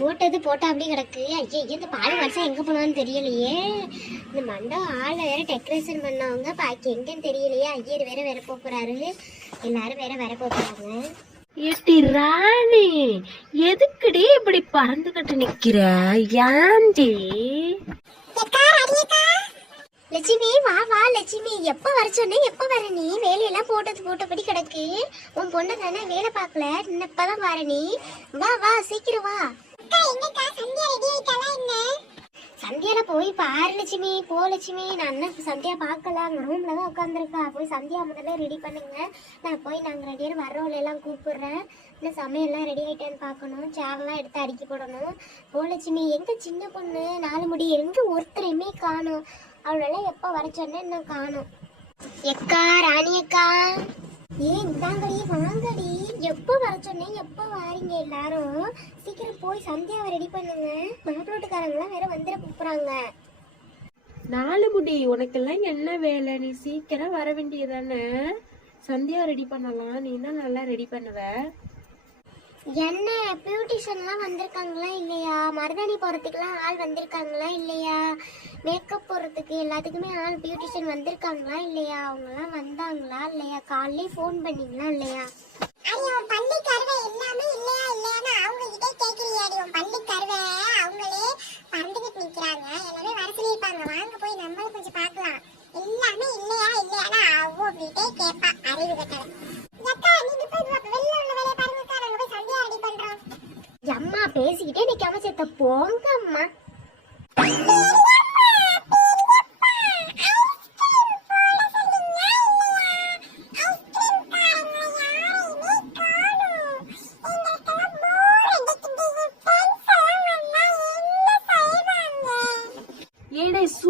போட்டது போட்டா அப்படியே கிடக்கு. ஐயா இந்த பால் வருஷம் எங்க போனான்னு தெரியலையே. இந்த மண்டபம் ஆளை வேற டெக்கரேஷன் பண்ணவங்க பாக்கி எங்கன்னு தெரியலையே. ஐயர் வேற வேற போறாரு. எல்லாரும் வேற வேற போறாங்க. ஏட்டி ராணி எதுக்குடி இப்படி பறந்துகிட்டு நிக்கிற? ஏன்டி லட்சுமி வா வா லட்சுமி. எப்ப வர சொன்னே எப்ப வர நீ? வேலையெல்லாம் போட்டது போட்டபடி கிடக்கு. உன் பொண்ணு தானே வேலை பார்க்கல. இப்பதான் வர நீ. வா வா சீக்கிரம் வா. சந்தியால போய் பாரு லட்சுமி. போ லட்சுமி. நான் அண்ணன் சந்தியா பார்க்கல. அங்க ரூம்ல தான் உட்காந்துருக்கா போய் சந்தியா முதல்ல ரெடி பண்ணுங்க. நான் போய் நாங்க ரெடி பேரும் வர்றவங்கள எல்லாம் கூப்பிடுறேன். இன்னும் சமையல்லாம் ரெடி ஆயிட்டான்னு பார்க்கணும். சேர்லாம் எடுத்து அடுக்கி போடணும். போ லட்சுமி. எங்க சின்ன பொண்ணு? நாலு முடி. எங்க ஒருத்தரையுமே காணும். அவளெல்லாம் எப்போ வர சொன்னேன் இன்னும் காணும். எக்கா ராணி அக்கா. ஏன் இந்தாங்கடி வாங்கடி. எப்போ வர சொன்னேன் எப்போ வாரீங்க எல்லாரும்? சீக்கிரம் போய் சந்தியாவை ரெடி பண்ணுங்க. மாப்பிள்ளோட்டுக்காரங்களாம் வேற வந்துட கூப்பிடுறாங்க. நாலு முடி உனக்கெல்லாம் என்ன வேலை? நீ சீக்கிரம் வர வேண்டியதானே சந்தியா ரெடி பண்ணலாம். நீ தான் நல்லா ரெடி பண்ணுவ? என்ன பியூட்டிஷியன்லாம் வந்திருக்காங்களா இல்லையா? மருதாணி போகிறதுக்குலாம் ஆள் வந்திருக்காங்களா இல்லையா? மேக்கப் போடுறதுக்கு எல்லாத்துக்குமே ஆள் பியூட்டிஷியன் வந்திருக்காங்களா இல்லையா? அவங்கலாம் வந்தாங்களா இல்லையா? காலையிலே ஃபோன் பண்ணீங்களா இல்லையா? ஐயோ பள்ளி கருவை எல்லாமே இல்லையா இல்லையான்னு அவங்க கிட்டே கேக்குறியாடி. உன் பள்ளி கருவை அவங்களே பறந்துகிட்டு நிக்கிறாங்க. எல்லாமே வர சொல்லியிருப்பாங்க. வாங்க போய் நம்மளும் கொஞ்சம் பார்க்கலாம். எல்லாமே இல்லையா இல்லையான்னு அவங்க கிட்டே கேட்பா அறிவு கட்டளை அம்மா பேசிக்கிட்டே நிக்காம சேர்த்த போங்கம்மா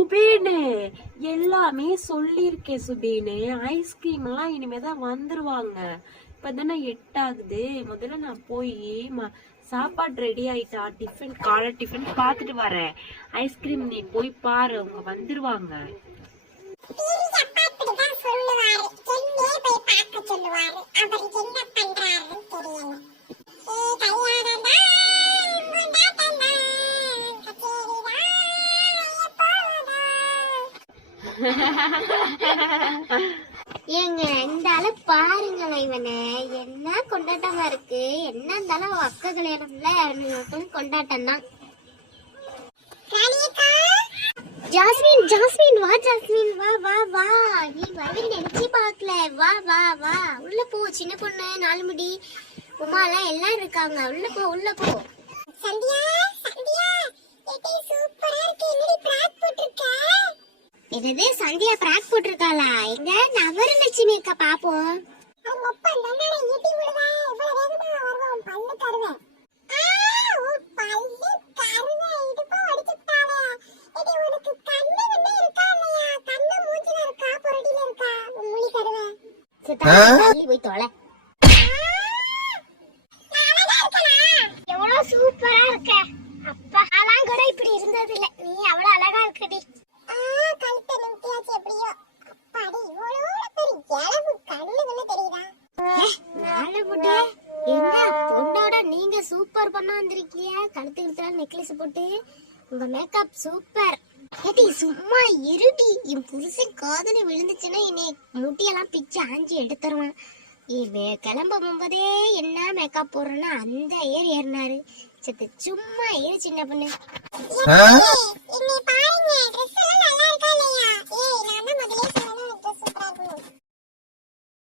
சுபீனு. எல்லாமே சொல்லியிருக்கேன் சுபீனு. ஐஸ்கிரீம் எல்லாம் இனிமே தான் வந்துருவாங்க. இப்பதானே எட்டாகுது. முதல்ல நான் போய் ம- சாப்பாடு ரெடி ஆயிட்டா டிஃபன் காலை டிஃபன் பார்த்துட்டு வரேன். ஐஸ்கிரீம் நீ போய் பாரு அவங்க வந்துருவாங்க. சொல்லுவாரு. சொல்லுவாரு. அவர் என்ன பண்றாருன்னு தெரியல. ஏங்க இந்த ஆளு பாருங்களேன் இவனை. என்ன கொண்டாட்டமா இருக்கு? என்ன இருந்தாலும் அக்க அக்கா கல்யாணம்ல கொண்டாட்டம் தான் ஜாஸ்மின் ஜாஸ்மின் வா ஜாஸ்மின். வா வா வா. நீ வரவே நினைச்சு பார்க்கல. வா வா வா. உள்ள போ சின்ன பொண்ணு நாலு முடி. உமாலாம் எல்லாம் இருக்காங்க. உள்ள போ உள்ள போ. சந்தியா? என்னது சந்தியா பிராக் போட்டிருக்காளா? எங்க? நவர லட்சுமி அக்கா பாப்போம். அவங்க அப்பா தானே இடி விடுவா இவ்வளவு வேகமா வருவான் பல்லு கருவே ஆ ஓ பல்லு கருவே இடுப்பு சூப்பர் பண்ணா கழுத்து கழுத்துல நெக்லஸ் போட்டு உங்க மேக்கப் சூப்பர் ஏடி சும்மா இருடி. என் புருஷன் காதல விழுந்துச்சுன்னா என்னை முட்டியெல்லாம் பிச்சு ஆஞ்சி எடுத்துருவான். இவன் கிளம்ப போகும்போதே என்ன மேக்கப் போடுறேன்னா அந்த ஏர் ஏறினாரு. சத்து சும்மா ஏறு சின்ன பொண்ணு.